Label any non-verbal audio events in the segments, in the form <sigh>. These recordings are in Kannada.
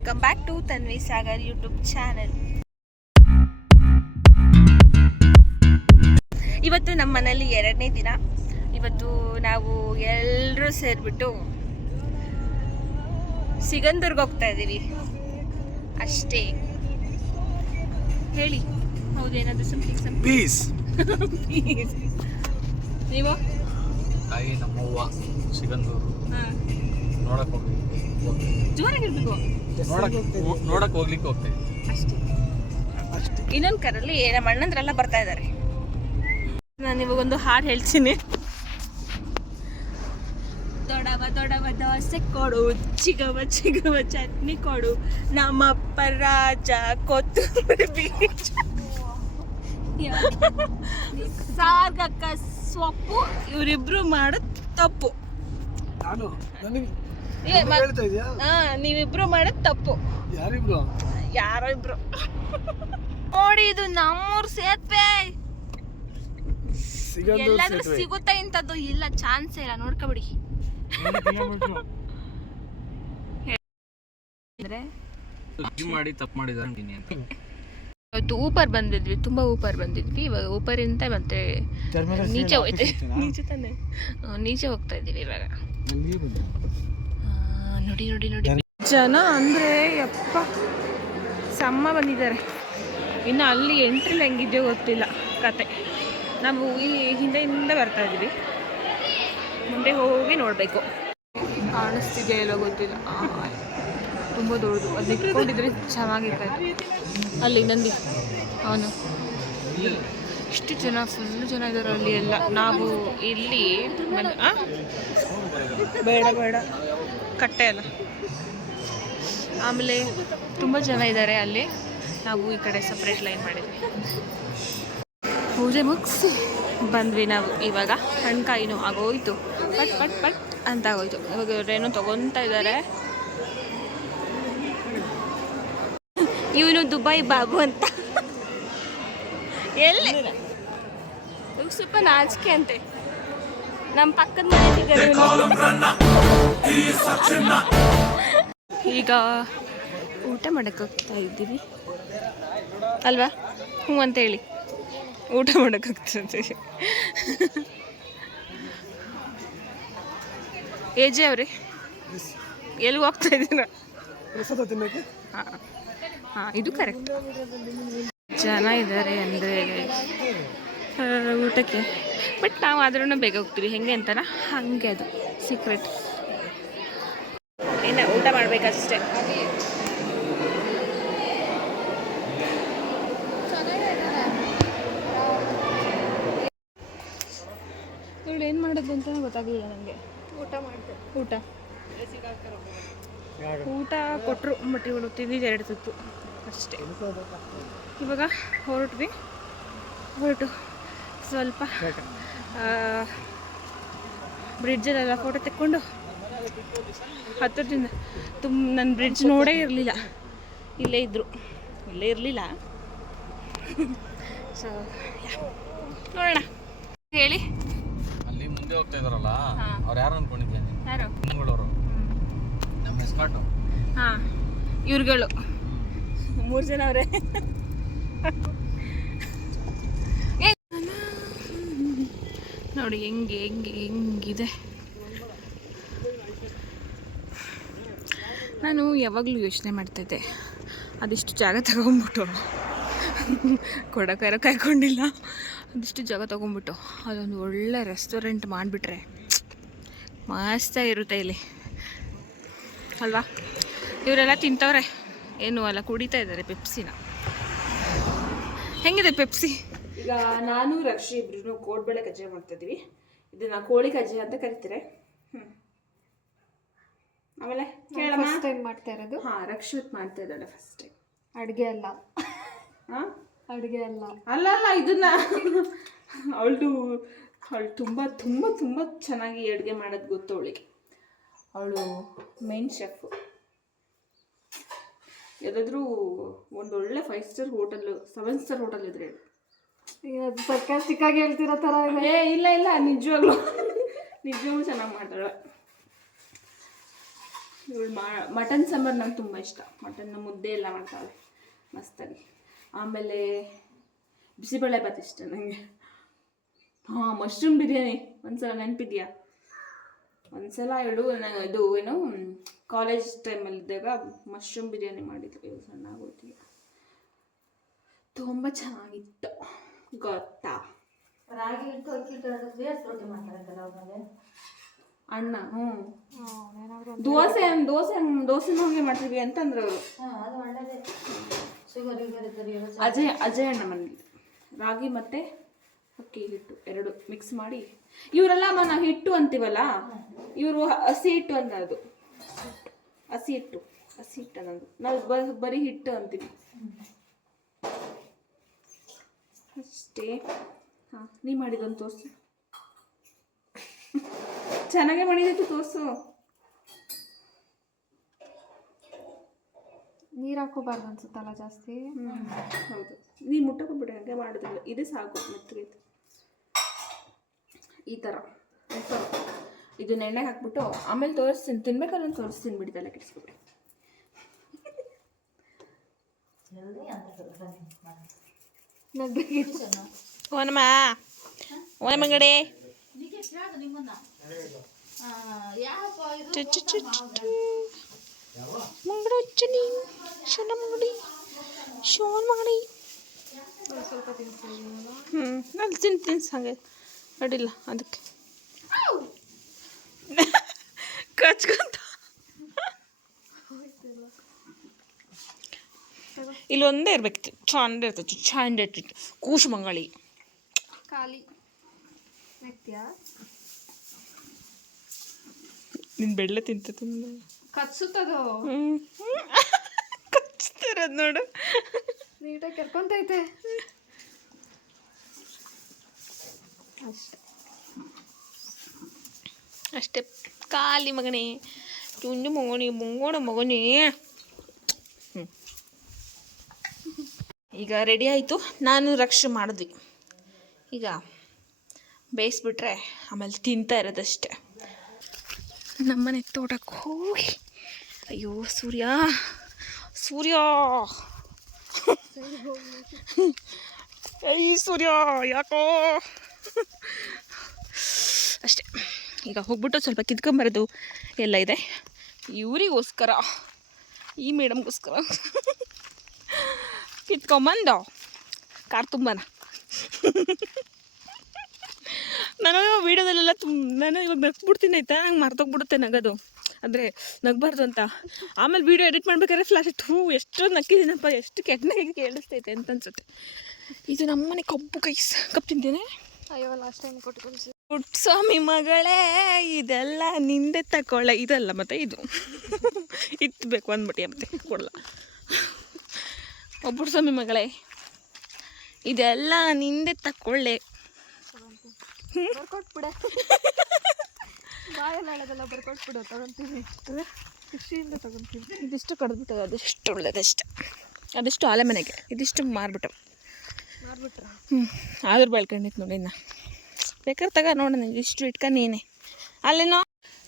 Welcome back to Tanvi Sagar YouTube channel ಇವತ್ತು ನಮ್ಮ ಮನೇಲಿ ಎರಡನೇ ದಿನ. ಇವತ್ತು ನಾವು ಎಲ್ಲರೂ ಸೇರಿಬಿಟ್ಟು ಸಿಗಂದೂರ್ಗೆ ಹೋಗ್ತಾ ಇದ್ದೀವಿ ಅಷ್ಟೇ. ಹೇಳಿ. ಹೌದೇನಾದ್ರು ಸಮಥಿಂಗ್ ಸಮ್ ಪೀಸ್ ನೀವು? ತಾಯಿ ನಮ್ಮವ್ವ ಸಿಗಂದೂರು ನೋಡಕ್ ಹೋಗ್ತೀವಿ ಜೋರಾಗಿರ್ಬೇಕು. ನೋಡಕ್ ಹೋಗ್ಲಿಕ್ಕೆ ಹೋಗ್ತೀವಿ ಅಷ್ಟೇ. ಇನ್ನೊಂದು ಕರಲ್ಲಿ ನಮ್ಮ ಅಣ್ಣಂದ್ರೆಲ್ಲ ಬರ್ತಾ ಇದ್ದಾರೆ ನಾನು ಇವಾಗೊಂದು ಹಾಡು ಹೇಳ್ತೀನಿ. ದೊಡವ ದೊಡವ ದೋಸೆ ಕೊಡು ಚಿಗವ ಚಿಗವ ಚಟ್ನಿ ಕೊಡು ನಮ್ಮಪ್ಪ ರಾಜ ಕೊತ್ತಂಬರಿ ಬೀಜ. ಸಾರ್ಗಕ್ಕ ಸೊಪ್ಪು ಇವರಿಬ್ರು ಮಾಡೋ ತಪ್ಪು. ನಾನು ನನಗೆ ನೀವಿಬ್ರು ಮಾಡೋದ್ ತಪ್ಪು. ಯಾರಿಬ್ರು? ಯಾರೋ ಇಬ್ರು. <laughs> ನೋಡಿ ಇದು ನಮ್ಮೂರ್ ಸೇತುವೆ. ಎಲ್ಲಾದ್ರೂ. ಸಿಗುತ್ತಾ ಇಂಥದ್ದು? ಇಲ್ಲ ಚಾನ್ಸ್ ಇಲ್ಲ. ನೋಡ್ಕೊಬಿಡಿ. <laughs> ಮಾಡಿ ತಪ್ಪು ಮಾಡಿದ ಇವತ್ತು ಊಪರ್ ಬಂದಿದ್ವಿ ತುಂಬಾ ಊಪರ್ ಬಂದಿದ್ವಿ. ಇವಾಗ ಊಪರಿಂದ ಮತ್ತೆ ನೀಚೆ ಹೋಯ್ತು. <laughs> ನೀಚೆ ತಾನೆ. ನೀಚೆ ಹೋಗ್ತಾ ಇದೀವಿ ಇವಾಗ. ನೋಡಿ ನೋಡಿ ನೋಡಿ. ಜನ ಅಂದ್ರೆ ಯಪ್ಪ ಸಮ್ಮ ಬಂದಿದ್ದಾರೆ. ಇನ್ನು ಅಲ್ಲಿ ಎಂಟ್ರಿಲ್ ಹೆಂಗಿದೆಯೋ ಗೊತ್ತಿಲ್ಲ ಕತೆ. ನಾವು ಈ ಹಿಂದೆಯಿಂದ ಬರ್ತಾ ಇದ್ದೀವಿ. ಮುಂದೆ ಹೋಗಿ ನೋಡಬೇಕು. ಕಾಣಿಸ್ತಿದೆಯಾ ಇಲ್ಲೋ ಗೊತ್ತಿಲ್ಲ. ಆ, ತುಂಬ ದೊಡ್ಡದು. ಅದು ಇಟ್ಕೊಂಡಿದ್ರೆ ಚೆನ್ನಾಗಿರ್ತದೆ ಅಲ್ಲಿ ನಂದಿ. ಅವನು. ಇಷ್ಟು ಜನ ಫುಲ್ ಜನ ಇದ್ದಾರೆ ಅಲ್ಲಿ ಎಲ್ಲ. ನಾವು ಇಲ್ಲಿ? ಬೇಡ ಬೇಡ. ಕಟ್ಟೆ ಅಲ್ಲ. ಆಮೇಲೆ ತುಂಬ ಜನ ಇದ್ದಾರೆ ಅಲ್ಲಿ. ನಾವು ಈ ಕಡೆ ಸಪ್ರೇಟ್ ಲೈನ್ ಮಾಡಿದ್ವಿ. ಪೂಜೆ ಮುಗಿಸಿ ಬಂದ್ವಿ ನಾವು ಇವಾಗ. ಹಣ್ಕಾಯಿನೂ ಆಗೋಯ್ತು. ಪಟ್ ಪಟ್ ಪಟ್ ಅಂತ ಆಗೋಯ್ತು. ಇವಾಗ ಇವರೇನು ತಗೊತಾ ಇದ್ದಾರೆ ಇವನು ದುಬೈ ಬಾಬು ಅಂತ. ಎಲ್ಲಿ? ಸ್ವಲ್ಪ ನಾಚಿಕೆ ಅಂತೆ. ನಮ್ಮ ಪಕ್ಕದ ಮನೆ ಈಗ ಊಟ ಮಾಡಕ್ಕೆ ಹೋಗ್ತಾ ಇದ್ದೀವಿ. ಅಲ್ವಾ? ಹ್ಞೂ ಅಂತ ಹೇಳಿ. ಊಟ ಮಾಡಕ್ಕೆ ಎ ಏಜೆ ಅವ್ರಿ ಎಲ್ಲಿ ಹೋಗ್ತಾ ಇದ್ದೀನ ಹಾಂ ಹಾಂ ಇದು ಕರೆಕ್ಟ್ ಜನ ಇದ್ದಾರೆ ಅಂದರೆ ಊಟಕ್ಕೆ. ಬಟ್ ನಾವು ಆದ್ರೂ ಬೇಗ ಹೋಗ್ತೀವಿ. ಹೆಂಗೆ ಅಂತಾನ? ಹಾಗೆ ಅದು. ಸೀಕ್ರೆಟ್ ಇನ್ನು ಊಟ ಮಾಡಬೇಕಷ್ಟೇ. ಇವಳು ಏನು ಮಾಡೋದು ಅಂತ ಗೊತ್ತಾಗಲಿಲ್ಲ ನನಗೆ ಊಟ ಮಾಡಿದೆ ಊಟ. ಊಟ ಕೊಟ್ಟರು ಬಟ್ ಇವಳು ತಿಂದಿದ್ದು ಎರಡು ತುತ್ತು. ಅಷ್ಟೇ. ಇವಾಗ ಹೊರಟ್ವಿ. ಹೊರಟು. ಸ್ವಲ್ಪ ಬ್ರಿಡ್ಜಲ್ಲೆಲ್ಲ ಫೋಟೋ ತೆಕ್ಕೊಂಡು ಹತ್ತಿರದಿಂದ ತುಂಬ ನನ್ನ ಬ್ರಿಡ್ಜ್ ನೋಡೇ ಇರಲಿಲ್ಲ. ಇಲ್ಲೇ ಇದ್ದರು ಇಲ್ಲೇ ಇರಲಿಲ್ಲ. ಸೊ ನೋಡೋಣ. ಹೇಳಿ. ಅಲ್ಲಿ ಮುಂದೆ ಹೋಗ್ತಾ ಇದಾರಲ್ಲ. ಅವ್ರು ಯಾರು ಅನ್ಕೊಂಡಿದ್ಯಾ ನೀನು? ಯಾರು? ಮಂಗಳೂರು ನಮ್ಮ ಎಸ್ಕಾಟು ಹಾಂ ಇವ್ರುಗಳು. ಮೂರು ಜನ ಅವರೇ. ನೋಡಿ ಹೆಂಗೆ ಹೆಂಗೆ ಹೆಂಗಿದೆ. ನಾನು ಯಾವಾಗಲೂ ಯೋಚನೆ ಮಾಡ್ತಿದ್ದೆ ಅದಿಷ್ಟು ಜಾಗ ತಗೊಂಬಿಟ್ಟು ಕೊಡೋಕ್ಕಾರೋ ಕಾಯ್ಕೊಂಡಿಲ್ಲ ಅದಿಷ್ಟು ಜಾಗ ತೊಗೊಂಬಿಟ್ಟು ಅದೊಂದು ಒಳ್ಳೆ ರೆಸ್ಟೋರೆಂಟ್ ಮಾಡಿಬಿಟ್ರೆ ಮಸ್ತಾಗಿರುತ್ತೆ ಇಲ್ಲಿ. ಅಲ್ವಾ? ಇವರೆಲ್ಲ ತಿಂತವ್ರೆ. ಏನು ಅಲ್ಲ, ಕುಡಿತಾ ಇದ್ದಾರೆ ಪೆಪ್ಸಿನ ಹೆಂಗಿದೆ ಪೆಪ್ಸಿ ಈಗ ನಾನು ರಕ್ಷಿ ಇಬ್ರು ಕೋಡ್ಬೇಳೆ ಕಜ್ಜಾಯ ಮಾಡ್ತಾ ಇದ್ದೀವಿ ಇದನ್ನ ಕೋಳಿ ಕಜ್ಜಾಯ ಅಂತ ಕರಿತಾರೆ. ಹ್ಮ್. ಆಮೇಲೆ ಕೇಳಮ್ಮ? ಫಸ್ಟ್ ಟೈಮ್ ಮಾಡ್ತಾ ಇರೋದು. ಹಾ ರಕ್ಷಿತ್ ಮಾಡ್ತಾ ಇದ್ದಾಳೆ ಫಸ್ಟ್ ಟೈಮ್ ಅಡುಗೆ ಅಲ್ಲ. ಹಾ ಅಡುಗೆ ಅಲ್ಲ. ಅಲ್ಲ ಅಲ್ಲ ಇದನ್ನ ಅವಳು ಅವಳು ತುಂಬ ತುಂಬ ತುಂಬ ಚೆನ್ನಾಗಿ ಅಡುಗೆ ಮಾಡೋದು ಗೊತ್ತು ಅವಳಿಗೆ. ಅವಳು ಮೇನ್ ಶೆಫ್ ಯಾವುದಾದ್ರೂ ಒಂದು ಒಳ್ಳೆ five star hotel seven star hotel ಇದ್ರೆ ಈಗ ಅದು ಸರ್ಕಾಸ್ಟಿಕ್ ಆಗಿ ಹೇಳ್ತಿರೋ ಥರ ಏ ಇಲ್ಲ ಇಲ್ಲ ನಿಜವಾಗ್ಲೂ ನಿಜವಾಗ್ಲೂ ಚೆನ್ನಾಗಿ ಮಾಡ್ತಾಳೆ. ಇವಳು ಮಾ, ಮಟನ್ ಸಾಂಬಾರು ನಂಗೆ ತುಂಬ ಇಷ್ಟ. ಮಟನ್ನ ಮುದ್ದೆ ಎಲ್ಲ ಮಾಡ್ತಾಳೆ, ಮಸ್ತಾಗಿ. ಆಮೇಲೆ ಬಿಸಿಬೇಳೆ ಭಾತ್ ಇಷ್ಟ ನನಗೆ ಹಾಂ ಮಶ್ರೂಮ್ ಬಿರಿಯಾನಿ. ಒಂದ್ಸಲ ನೆನಪಿದ್ಯಾ? ಒಂದ್ಸಲ ಎರಡು ನಾನು ಇದು ಏನು ಕಾಲೇಜ್ ಟೈಮಲ್ಲಿದ್ದಾಗ ಮಶ್ರೂಮ್ ಬಿರಿಯಾನಿ ಮಾಡಿದ್ರು. ಸಣ್ಣ ಆಗೋಯ್ತಿಲ್ಲ ತುಂಬ ಚೆನ್ನಾಗಿತ್ತು. ಗೊತ್ತಾ? ರಾಗಿ ಹಿಟ್ಟು, ಅಕ್ಕಿ ರೊಟ್ಟಿ ಮಾಡ್ತಾರಂತಲ್ಲ ಅವ್ರಲ್ಲಿ ಅಣ್ಣ ಹ್ಞೂ. ದೋಸೆ ದೋಸೆ ದೋಸೆ ಹೋಗಿ ಮಾಡ್ತೀವಿ ಅಂತಂದ್ರು ಅವರು. ಅಜಯ್ ಅಜಯ್ ಅಣ್ಣ ಮನೇಲಿ ರಾಗಿ ಮತ್ತೆ ಅಕ್ಕಿ ಹಿಟ್ಟು ಎರಡು ಮಿಕ್ಸ್ ಮಾಡಿ. ಇವರೆಲ್ಲ ಮನ ಹಿಟ್ಟು ಅಂತೀವಲ್ಲ ಇವರು ಹಸಿ ಹಿಟ್ಟು ಅನ್ನೋದು. ಹಸಿ ಹಿಟ್ಟು ಹಸಿ ಹಿಟ್ಟು ಅನ್ನೋದು. ನಾವು ಬರೀ ಹಿಟ್ಟು ಅಂತೀವಿ. ಅಷ್ಟೇ. ಹಾಂ ನೀ ಮಾಡಿದೊಂದು ತೋರಿಸು. ಚೆನ್ನಾಗೇ ಮಾಡಿದ್ದು ತೋರಿಸು. ನೀರು ಹಾಕೋಬಾರ್ದು ಅನ್ಸುತ್ತಲ್ಲ ಜಾಸ್ತಿ? ಹೌದು. ನೀ ಮುಟ್ಟಕೋಗ್ಬಿಡಿ ಹಾಗೆ ಮಾಡೋದಿಲ್ಲ. ಇದೇ ಸಾಕು ಮತ್ತೆ ಈ ಥರ ಈ ನೆಣ್ಣೆಗೆ ಇದನ್ನ ಎಣ್ಣೆಗೆ ಹಾಕ್ಬಿಟ್ಟು ಆಮೇಲೆ ತೋರಿಸ್ತೀನಿ ತಿನ್ಬೇಕಾದ್ರೆ ತೋರಿಸ್ತೀನಿ ಬಿಡ್ದಲ್ಲ ಕೆಡಿಸ್ಕೊಬಿಡಿ. ನಗ್ಬೇಕಿತ್ತು ಓನಮ್ಮ ಓನಮ್ಮಂಗಡೆ. ಮಂಗಡ ಚನಿ ಶನ ಮಂಗಡಿ ಶೋನ್ ತಿನ್ಸಿದ್ದೀನಲ್ಲ ಹ್ಞೂ ಅಲ್ಲಿ ತಿನ್ ಹಾಗೆ. ಅಡಿಲ್ಲ ಅದಕ್ಕೆ ಕಚ್ಕೊಂತ ಇಲ್ಲಿ ಒಂದೇ ಇರ್ಬೇಕಿತ್ತು ಚಂದ ಇರ್ತೈತಿ ಚಂದ ಇರ್ತಿತ್ತು ಕೂಸು ಮಂಗಳಿ ಖಾಲಿ ನಿನ್ ಬೆಳ್ಳೆ ತಿಂತ ಕಚ್ಸುತ್ತದು ಕಚ್ತಿರೋದು ನೋಡು. ನೀಟಾಗಿ ಕರ್ಕೊಂತೈತೆ. ಅಷ್ಟೇ. ಅಷ್ಟೇ ಖಾಲಿ ಮಗನೇ. ಚುಂಜು ಮಗನಿ ಮುಂಗೋಣ ಮಗನಿ. ಈಗ ರೆಡಿ ಆಯಿತು. ನಾನು ರಕ್ಷೆ ಮಾಡಿದ್ವಿ. ಈಗ ಬೇಯಿಸ್ಬಿಟ್ರೆ ಆಮೇಲೆ ತಿಂತಾ ಇರೋದಷ್ಟೇ. ನಮ್ಮನೆ ತೋಟಕ್ಕೆ ಹೋಗಿ. ಅಯ್ಯೋ, ಸೂರ್ಯ. ಸೂರ್ಯ. ಐ ಸೂರ್ಯ, ಯಾಕೋ. ಅಷ್ಟೇ. ಈಗ ಹೋಗ್ಬಿಟ್ಟು ಸ್ವಲ್ಪ ಕಿತ್ಕೊಂಬರೋದು ಎಲ್ಲ ಇದೆ. ಇವರಿಗೋಸ್ಕರ, ಈ ಮೇಡಮ್ಗೋಸ್ಕರ ಕಿತ್ಕೊಂಬಂದ ಕಾರ್ ತುಂಬನ. ನಾನು ವೀಡಿಯೋದಲ್ಲೆಲ್ಲ ತುಂಬ ನಾನು ಇವಾಗ ನಗ್ಬಿಡ್ತೀನಿ ಆಯ್ತಾ? ಹಂಗೆ ಮರ್ತೋಗ್ಬಿಡುತ್ತೆ ನಗೋದು. ಅಂದರೆ ನಗಬಾರ್ದು ಅಂತ. ಆಮೇಲೆ ವೀಡಿಯೋ ಎಡಿಟ್ ಮಾಡ್ಬೇಕಾದ್ರೆ ಫ್ಲಾಶ್ ಹೂ ಎಷ್ಟು ನಕ್ಕಿದ್ದೀನಪ್ಪ ಎಷ್ಟು ಕೆಟ್ಟನಾಗಿ ಕೇಳಿಸ್ತೈತೆ ಅಂತ ಅನ್ಸುತ್ತೆ. ಇದು ನಮ್ಮನೆ ಕಬ್ಬು ಕೈಸ್ ಕಪ್ ತಿಂತೀನಿ? ಅಯ್ಯೋ ಲಾಸ್ಟ್ ಟೈಮ್ ಕೊಟ್ಟು ಕಳಿಸಿ ಸ್ವಾಮಿ ಮಗಳೇ ಇದೆಲ್ಲ ನಿಂದೆ ತಕೊಳ್ಳೆ ಇದಲ್ಲ ಮತ್ತೆ ಇದು. ಇತ್ಬೇಕು ಅಂದ್ಬಿಟ್ಟು ಮತ್ತೆ ಕೊಡಲ್ಲ. ಒಬ್ಬರು ಸ್ವಾಮಿ ಮಗಳೇ ಇದೆಲ್ಲ ನಿಂದೆ ತಕೊಳ್ಳೆ. ಬರ್ಕೊಟ್ಬಿಡೆ. ಬಾಯಲ್ಲಿ ಹೇಳೋದೆಲ್ಲ ಬರ್ಕೊಟ್ಬಿಡು ತಗೊಂತೀವಿ ಖುಷಿಯಿಂದ ತಗೊಂತೀವಿ ಇದಿಷ್ಟು ಕಡ್ದ್ಬಿಟ್ಟು ಅದಿಷ್ಟು ಒಳ್ಳೇದಷ್ಟು ಅದಿಷ್ಟು ಆಲೆ ಮನೆಗೆ ಇದಿಷ್ಟು ಮಾರ್ಬಿಟ್ಟು. ಮಾರ್ಬಿಟ್ರ? ಹ್ಞೂ ಆದ್ರೂ ಬೆಳ್ಕೊಂಡಿತ್ತು ನೋಡಿ ಇನ್ನು. ಬೇಕಾದ್ರೆ ತಗ ನೋಡೋಣ ಇಷ್ಟು ಇಟ್ಕ ನೀನೆ. ಅಲ್ಲೇನೋ?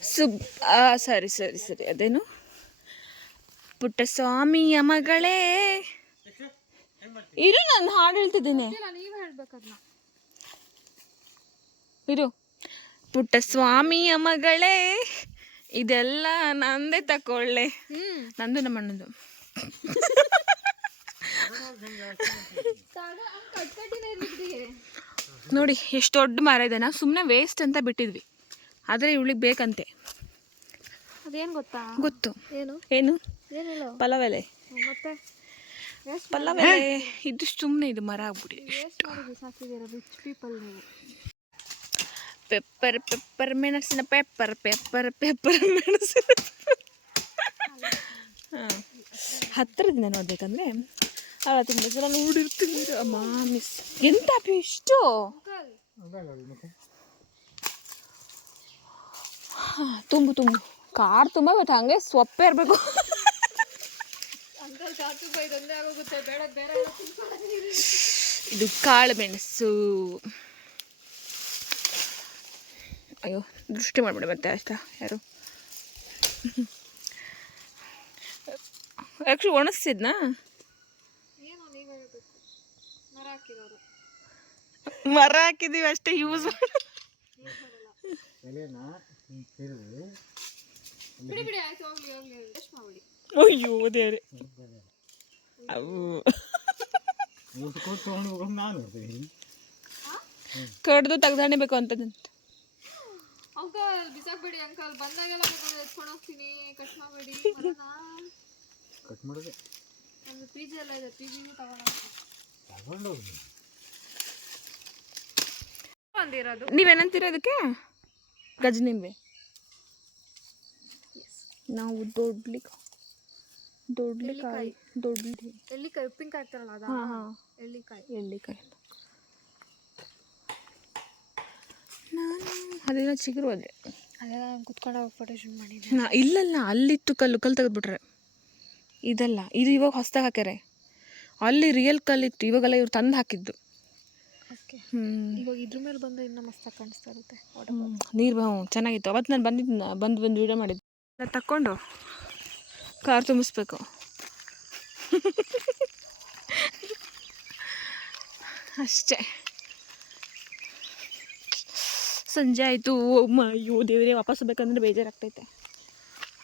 ಸುಬ್ ಆ, ಸರಿ ಸರಿ ಸರಿ. ಅದೇನು? ಪುಟ್ಟಸ್ವಾಮಿಯ ಮಗಳೇ. ಇರು ನಾನು ಹಾಡು ಹೇಳ್ತಿದ್ದೀನಿ. ಇರು. ಪುಟ್ಟಸ್ವಾಮಿಯ ಮಗಳೇ ಇದೆಲ್ಲ ನಂದೇ ತಕೊಳ್ಳೆ ನಂದು ನಮ್ಮ ಅಣ್ಣಂದು. ನೋಡಿ ಎಷ್ಟು ದೊಡ್ಡ ಮರ ಇದೆ ನಾವು ಸುಮ್ಮನೆ ವೇಸ್ಟ್ ಅಂತ ಬಿಟ್ಟಿದ್ವಿ. ಆದರೆ ಇವಳಿಗೆ ಬೇಕಂತೆ. ಅದೇನು ಗೊತ್ತಾ? ಗೊತ್ತು. ಏನು? ಏನು? ಪಲವೆಲೆ ಮತ್ತೆ? ವೇಸ್ಟ್ ಪಲ್ಲವೆಲೆ. ಇದು ಸುಮ್ಮನೆ ಇದು ಮರ ಆಗ್ಬಿಡಿ ವೇಸ್ಟ್ ಮಾಡಿ ಬಿಸಾಕಿದ್ದೀರ ರಿಚ್ ಪೀಪಲ್ ನೀವು ಪೆಪ್ಪರ್ ಪೆಪ್ಪರ್ ಮೆಣಸಿನ ಪೆಪ್ಪರ್ ಪೆಪ್ಪರ್ ಪೆಪ್ಪರ್ ಮೆಣಸಿನ ಹಾಂ. ಹತ್ತಿರದಿಂದ ನೋಡ್ಬೇಕಂದ್ರೆ ಅವತ್ತಿನ ಸಲ ನೋಡಿರ್ತೀನಿ ಅಮ್ಮ ಮಿಸ್ ಎಂತ ಪಿ ಇಷ್ಟು? ಹಾಂ ತುಂಬು ತುಂಬು. ಕಾರ್ ತುಂಬ ಬಟ್ ಹಂಗೆ ಸೊಪ್ಪೆ ಇರಬೇಕು. ಇದು ಕಾಳು ಮೆಣಸು. ಅಯ್ಯೋ ದೃಷ್ಟಿ ಮಾಡಿಬಿಡಿ ಮತ್ತೆ ಆಯ್ತಾ? ಯಾರು? ಆ್ಯಕ್ಚುಲಿ ಒಣಗಿಸಿದ್ನಾ? ಏನೋ ನೀವು ಹೇಳ್ಬೇಕು. ಮರ ಹಾಕಿದೀವಿ ಅಷ್ಟೇ ಯೂಸ್ ಎಲೆನ? ತಿರುಗಿ ಬಿಡಿ ಬಿಡಿ ಆಯ್ತು ಹೋಗ್ಲಿ ಹೋಗ್ಲಿ ವೇಸ್ಟ್ ಮಾಡ್ಬಿಡಿ. ಅಯ್ಯೋ ದೇವ್ರೆ ಅವು. ಕಡ್ದು ತೆಗ್ದಾಣಿಬೇಕು ಅಂತದಂತ ಅಂಕಲ್ ಬಿಸಾಕ್ಬೇಡಿ ಅಂಕಲ್. ಬಂದಾಗೆಲ್ಲ ಎತ್ಕೊಂಡು ಹೋಗ್ತೀನಿ. ಕಟ್ ಮಾಡಬೇಡಿ. ಮರನ <laughs> ಕಟ್ ಮಾಡೋದೆ? ನಮ್ದು ಪಿ ಜಿ ಎಲ್ಲ ಇದೆ. ಪಿ ಜಿನೇ ತಗೊಂಡು ತಗೊಂಡು ಹೋಗಿ ಅಂದಿರೋದು ನೀವೇನಂತೀರ ಅದಕ್ಕೆ ಗಜನಿಂಬೆ. ನಾವು ದೊಡ್ಲಿ ದೊಡ್ಲಿಕಾಯಿ. ದೊಡ್ಲಿ ಎಳ್ಳಿಕಾಯಿ ಉಪ್ಪಿನಕಾಯಿ ಇರ್ತಾರಲ್ಲ ಅದ? ಹಾಂ ಹಾಂ. ಎಳ್ಳಿಕಾಯಿ. ಎಳ್ಳಿಕಾಯಿ. ನಾನು ಅದೆಲ್ಲ ಚಿಗುರು ಅದೇ ಅದೆಲ್ಲ ಕುತ್ಕೊಂಡು ಫೋಟೋ ಶೂಟ್ ಮಾಡಿದ್ದೆ ನಾ ಇಲ್ಲಲ್ಲ ಅಲ್ಲಿತ್ತು ಕಲ್ಲು ಕಲ್ಲು ತೆಗೆದ್ಬಿಟ್ರೆ. ಇದಲ್ಲ ಇದು ಇವಾಗ ಹೊಸ್ದಾಗಿ ಹಾಕ್ಯಾರೆ. ಅಲ್ಲಿ ರಿಯಲ್ ಕಲ್ಲಿತ್ತು ಇವಾಗೆಲ್ಲ ಇವ್ರು ತಂದು ಹಾಕಿದ್ದು. ಓಕೆ ಇವಾಗ ಇದ್ರ ಮೇಲೆ ಬಂದು ಇನ್ನೂ ಮಸ್ತಾಗಿ ಕಾಣಿಸ್ತಾ ಇರುತ್ತೆ. ನೀರು ಹ್ಞೂ ಚೆನ್ನಾಗಿತ್ತು. ಅವತ್ತು ನಾನು ಬಂದಿದ್ದು ಬಂದು ಬಂದು ವೀಡಿಯೋ ಮಾಡಿದ್ದು ಎಲ್ಲ ತಕ್ಕೊಂಡು ಕಾರ್ ತುಂಬಿಸ್ಬೇಕು. <laughs> ಅಷ್ಟೇ. ಸಂಜೆ ಆಯಿತು ಅಯ್ಯೋ ದೇವರೇ ವಾಪಸ್ ಬೇಕಂದ್ರೆ ಬೇಜಾರಾಗ್ತೈತೆ.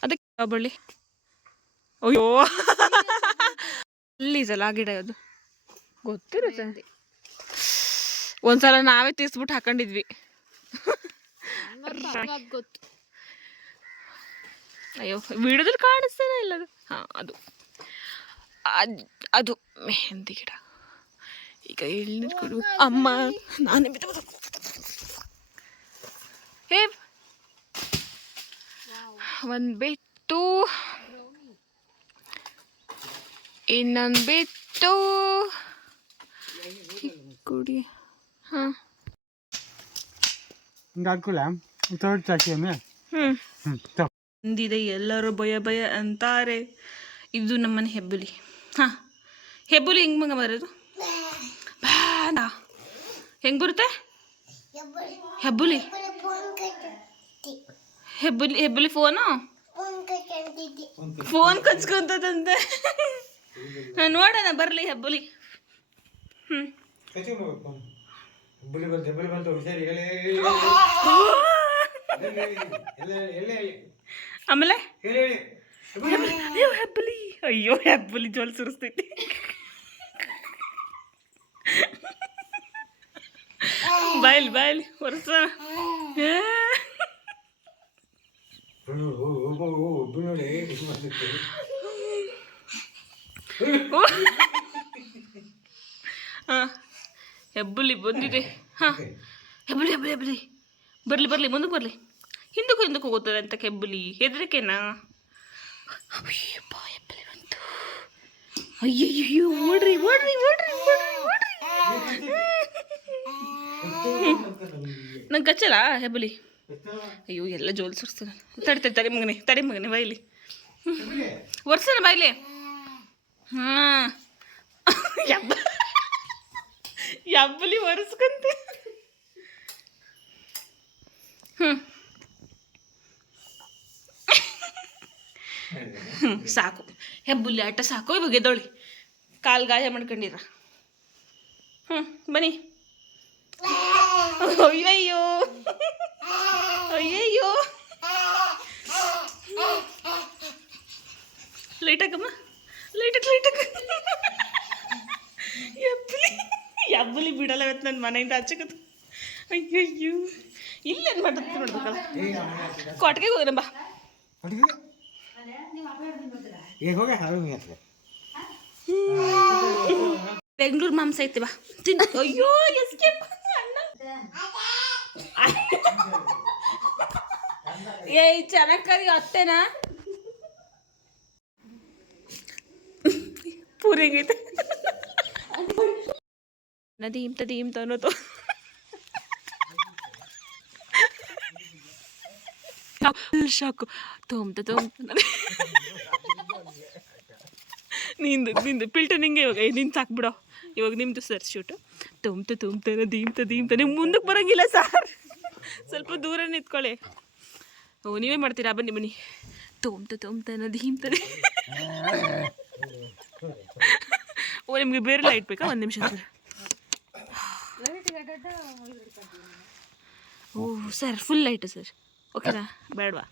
ಅದಕ್ಕೆ ಬಳ್ಳಿ. ಅಯ್ಯೋ. ಅಲ್ಲಿ ಸಲ ಆ ಗಿಡ ಅದು. ಗೊತ್ತಿರುತ್ತೆ ಒಂದ್ಸಲ ನಾವೇ ತೀರ್ಸ್ಬಿಟ್ಟು ಹಾಕೊಂಡಿದ್ವಿ. ಗೊತ್ತು. ಅಯ್ಯೋ ವಿಡಿಯೋದಲ್ಲಿ ಕಾಣಿಸ್ತಾನೆ ಇಲ್ಲ ಅದು. ಹಾಂ ಅದು. ಅದ್- ಮೆಹಂದಿ ಗಿಡ. ಈಗ ಎಲ್ಲಿ ಅಮ್ಮ ನಾನು ಬಿದ್ದು ಹೇ ಒಂದು ಬಿತ್ತು ಇನ್ನೊಂದು ಬಿತ್ತು ಕುಡಿ ಹಾಂ ಹಿಂಗೆ ಹಾಕುಲ್ಲ ತೋಟ ಚಾಕಿ ಒಮ್ಮೆ? ಹ್ಞೂ ಬಂದಿದೆ ಎಲ್ಲರೂ ಭಯ ಭಯ ಅಂತಾರೆ. ಇದು ನಮ್ಮನೆ ಹೆಬ್ಬುಲಿ. ಹಾಂ. ಹೆಬ್ಬುಲಿ ಹೆಂಗೆ ಮಗ ಬರೋದು ಬಾಡ ಹೆಂಗೆ ಬರುತ್ತೆ? ಹೆಬ್ಬುಲಿ. ಹೆಬ್ಬುಲಿ ಹೆಬ್ಬುಲಿ ಫೋನು? ಫೋನ್ ಕಚ್ಕೊಂತದಂತೆ. ನೋಡೋಣ, ಬರಲಿ ಹೆಬ್ಬುಲಿ. ಹ್ಞೂ ಆಮೇಲೆ? ಹೆಬ್ಬುಲಿ. ಅಯ್ಯೋ, ಹೆಬ್ಬುಲಿ ಜೋಲ್ ಸುರಿಸ್ತೈತಿ ಬಾಯ್ಲಿ ಬಾಯ್ಲಿ ವರ್ಷ ಹಾಂ ಹೆಬ್ಬುಲಿ ಬಂದಿದೆ. ಹಾಂ. ಹೆಬ್ಬುಲಿ ಹೆಬ್ಬುಲಿ ಹೆಬ್ಬುಲಿ. ಬರಲಿ ಬರಲಿ ಮುಂದೆ ಬರಲಿ. ಹಿಂದಕ್ಕೂ ಹಿಂದಕ್ಕೆ ಹೋಗುತ್ತದೆ ಅಂತ ಹೆಬ್ಬುಲಿ. ಹೆದರಿಕೆನಾ? ಹೆಬ್ಬುಲಿ ಬಂತು ಅಯ್ಯಯ್ಯೋ ಓಡ್ರಿ ಓಡ್ರಿ ಓಡ್ರಿ ಓಡ್ರಿ. ಓಡ್ರಿ ನಂಗೆ ಕಚ್ಚಲ್ಲ? ಹೆಬ್ಬುಲಿ. ಅಯ್ಯೋ, ಎಲ್ಲ ಜೋಲ್ ಸುರಿಸ್ತಾನೆ. ತಡಿ ತಡಿ ತಡಿ ಮಗನೆ ತಡಿ ಮಗನೆ, ಬಾಯ್ಲಿ. ಒರ್ಸನ ಬಾಯ್ಲಿ? ಹಾಂ. ಯಬ್ಬ ಯಬ್ಬಲಿ ಒರೆಸ್ಕಂತೆ. ಹ್ಞೂ ಹ್ಞೂ ಸಾಕು. ಹೆಬ್ಬುಲಿ ಆಟ ಸಾಕು. ಇವಾಗ ಎದ್ದೋಳಿ. ಕಾಲು ಗಾಯ ಮಾಡ್ಕೊಂಡಿರ. ಹ್ಞೂ ಬನ್ನಿ. ಅಯ್ಯಯ್ಯೋ ಅಯ್ಯಯ್ಯೋ ಲೈಟಾಕಮ್ಮ ಲೈಟಕ್ ಲೈಟಕ್ ಎಬ್ಬಲಿ ಎಬ್ಬಲಿ ಬಿಡಲ್ಲ ಇವತ್ತು ನನ್ನ ಮನೆಯಿಂದ ಆಚೆಗದು ಅಯ್ಯಯ್ಯೋ ಇಲ್ಲೇನು ಮಾಡ್ತೀನಿ ನೋಡ್ಬೇಕಲ್ಲ ಕೊಟ್ಟಿಗೆ ಹೋಗ್ರಮ್ಮ ಬೆಂಗಳೂರು ಮಾಂಸ ಐತಿ ಬಾ ತಿನ್ನ ಅಯ್ಯೋ ಎಸ್ಕೇಪ್ ಏಯ್ ಚೆನ್ನಾಗಿ ಅತ್ತೆನಾ? ಪೂರಿ ನದಿ ನದೀಮ್ ತದೀಮ್ ಅನ್ನೋದು ಶಾಕು. ತೋಮ್ತ ತೋಮ್ತ ನಿಂದು. ನಿಂದು ಫಿಲ್ಟರ್ ನಿಂಗೆ ಇವಾಗ ನಿನ್ ನಿಂದು ಸಾಕ್ಬಿಡೋ. ಇವಾಗ ನಿಮ್ಮದು ಸರ್ ಶೂಟು ತುಂಬ್ತು ತುಂಬ್ತಾನೆ ದೀಮ್ತ ದೀಮ್ತ. ನೀವು ಮುಂದಕ್ಕೆ ಬರೋಂಗಿಲ್ಲ ಸರ್ ಸ್ವಲ್ಪ ದೂರ ನಿಂತ್ಕೊಳ್ಳಿ. ಓ, ನೀವೇ ಮಾಡ್ತೀರಾ? ಬನ್ನಿ ಬನ್ನಿ. ತುಂಬ್ತ ತುಂಬ್ತಾನೆ ದೀಮ್ತಾನೆ ನಿಮಗೆ ಬೇರೆ ಲೈಟ್ ಬೇಕಾ? ಒಂದು ನಿಮಿಷ ಸರ್. ಓ ಸರ್ ಫುಲ್ ಲೈಟು ಸರ್ ಓಕೆನಾ ಬೇಡವಾ?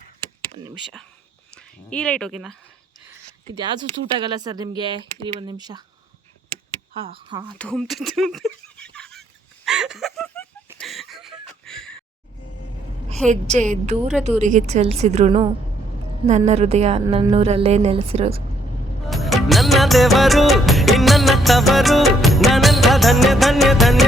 ಒಂದು ನಿಮಿಷ. ಈ ಲೈಟ್ ಓಕೆನಾ ಇದು ಯಾವುದು ಸೂಟ್ ಆಗಲ್ಲ ಸರ್ ನಿಮಗೆ? ಈ ಒಂದು ನಿಮಿಷ. ಹಾಂ ಹಾಂ ಹೆಜ್ಜೆ ದೂರ ದೂರಿಗೆ ಚಲಿಸಿದ್ರು ನನ್ನ ಹೃದಯ ನನ್ನೂರಲ್ಲೇ ನೆಲೆಸಿರೋದು. ನನ್ನ ದೇವರು ತವರು ಧನ್ಯ ಧನ್ಯ ಧನ್ಯ